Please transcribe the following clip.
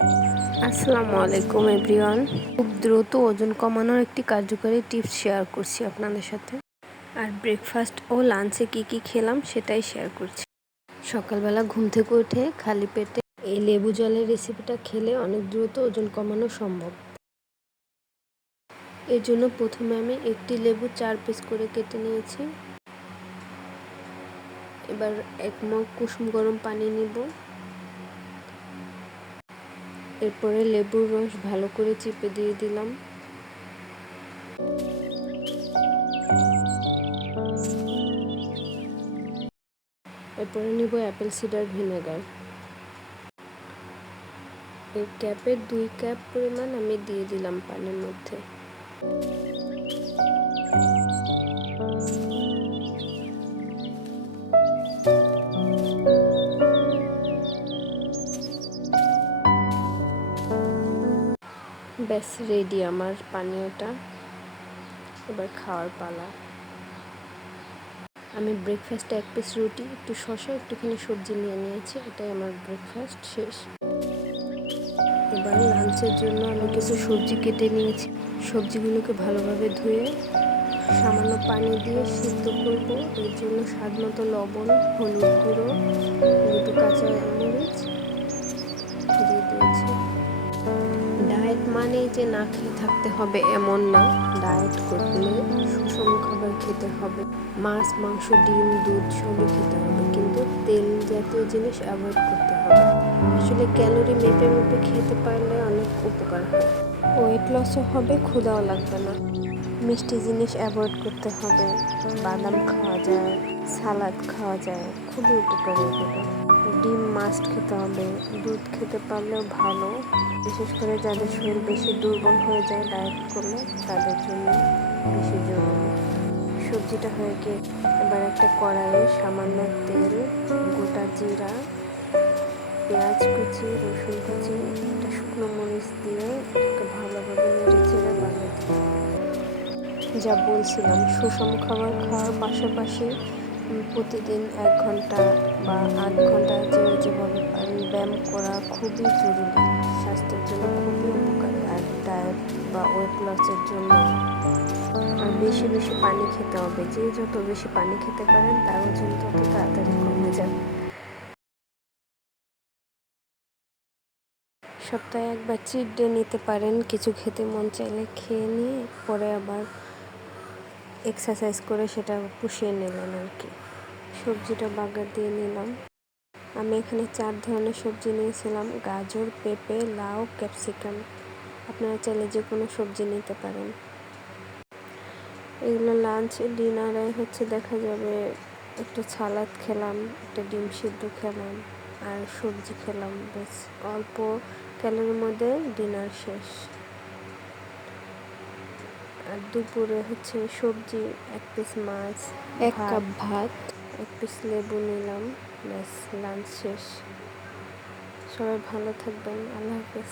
আসসালামু আলাইকুম এভরিওয়ান। খুব দ্রুত ওজন কমানোর একটি কার্যকরী টিপস শেয়ার করছি আপনাদের সাথে। আর ব্রেকফাস্ট ও লাঞ্চে কি খেলাম সেটাই শেয়ার করছি। সকালবেলা ঘুম থেকে উঠে খালি পেটে এই লেবু জলের রেসিপিটা খেলে অনেক দ্রুত ওজন কমানো সম্ভব। এর জন্য প্রথমে আমি একটি লেবু 4 পিস করে কেটে নিয়েছি। এবার 1 মগ কুসুম গরম পানি নিব। এরপরে লেবুর রস ভালো করে চিপে দিয়ে দিলাম। এরপরে নিব অ্যাপেল সিডার ভিনেগার। এই ক্যাপের 2 কাপ পরিমাণ আমি দিয়ে দিলাম পানির মধ্যে। ব্যাস রেডি আমার পানীয়টা। এবার খাওয়ার পালা। আমি ব্রেকফাস্টে 1 পিস রুটি, একটু শসা, একটুখানি সবজি নিয়ে নিয়েছি। এটাই আমার ব্রেকফাস্ট শেষ। এবার লাঞ্চের জন্য আমি কিছু সবজি কেটে নিয়েছি। সবজিগুলোকে ভালোভাবে ধুয়ে সামান্য পানি দিয়ে সিদ্ধ করব। এর জন্য স্বাদ মতো লবণ, হলুদ গুঁড়ো, দুটো কাঁচা মরিচ দিয়ে দিয়েছি। ডায়েট মানেই যে না খেয়ে থাকতে হবে এমন না। ডায়েট করলে সুষম খাবার খেতে হবে। মাছ, মাংস, ডিম, দুধ সবই খেতে হবে, কিন্তু তেল জাতীয় জিনিস অ্যাভয়েড করতে হবে। আসলে ক্যালোরি মেপে খেতে পারলে অনেক উপকার হয়। ওয়েট লসও হবে, ক্ষুধাও লাগবে না। মিষ্টি জিনিস অ্যাভয়েড করতে হবে। বাদাম খাওয়া যায়, সালাদ খাওয়া যায়, খুবই উপকারী এগুলো। ডিম মাস্ট খেতে হবে, দুধ খেতে পারলেও ভালো। বিশেষ করে যাদের শরীর বেশি দুর্বল হয়ে যায় ডায়েট করলে, তাদের জন্য বেশি জরুরি। সবজিটা হয়ে গিয়ে এবার একটা কড়াইয়ে সামান্য তেল, গোটা জিরা, পেঁয়াজ কুচি, রসুন কুচি, একটা শুকনো মরিচ দিয়ে এটাকে ভালোভাবে নেড়ে চেড়ে বানিয়ে দিতে হবে। যা বলছিলাম, সুষম খাবার খাওয়ার পাশাপাশি প্রতিদিন 1 ঘন্টা বা 8 ঘন্টা যেভাবে পারেন ব্যায়াম করা খুবই জরুরি। স্বাস্থ্যের জন্য খুবই উপকারী। আর ডায়েট বা ওয়েট লসের জন্য আর বেশি পানি খেতে হবে। যে যত বেশি পানি খেতে পারেন তার ওজন তত তাড়াতাড়ি কমে যাবে। সপ্তাহে 1 বার চিট ডে নিতে পারেন। কিছু খেতে মন চাইলে খেয়ে নিয়ে পরে আবার এক্সারসাইজ করে সেটা পুষিয়ে নিলেন আর কি। সবজিটা বাগার দিয়ে নিলাম। আমি এখানে 4 ধরনের সবজি নিয়েছিলাম: গাজর, পেঁপে, লাউ, ক্যাপসিকাম। আপনারা চাইলে যে কোনো সবজি নিতে পারেন। এগুলো লাঞ্চ, ডিনারে দেখা যাবে একটা সালাদ খেলাম, একটা ডিম সিদ্ধ খেলাম আর সবজি খেলাম। বেশ অল্প ক্যালোরির মধ্যে ডিনার শেষ। আর দুপুরে সবজি, 1 পিস মাছ, 1 কাপ ভাত, 1 পিস লেবু নিলাম। ব্যাস লাঞ্চ শেষ। সবাই ভালো থাকবেন। আল্লাহ হাফেজ।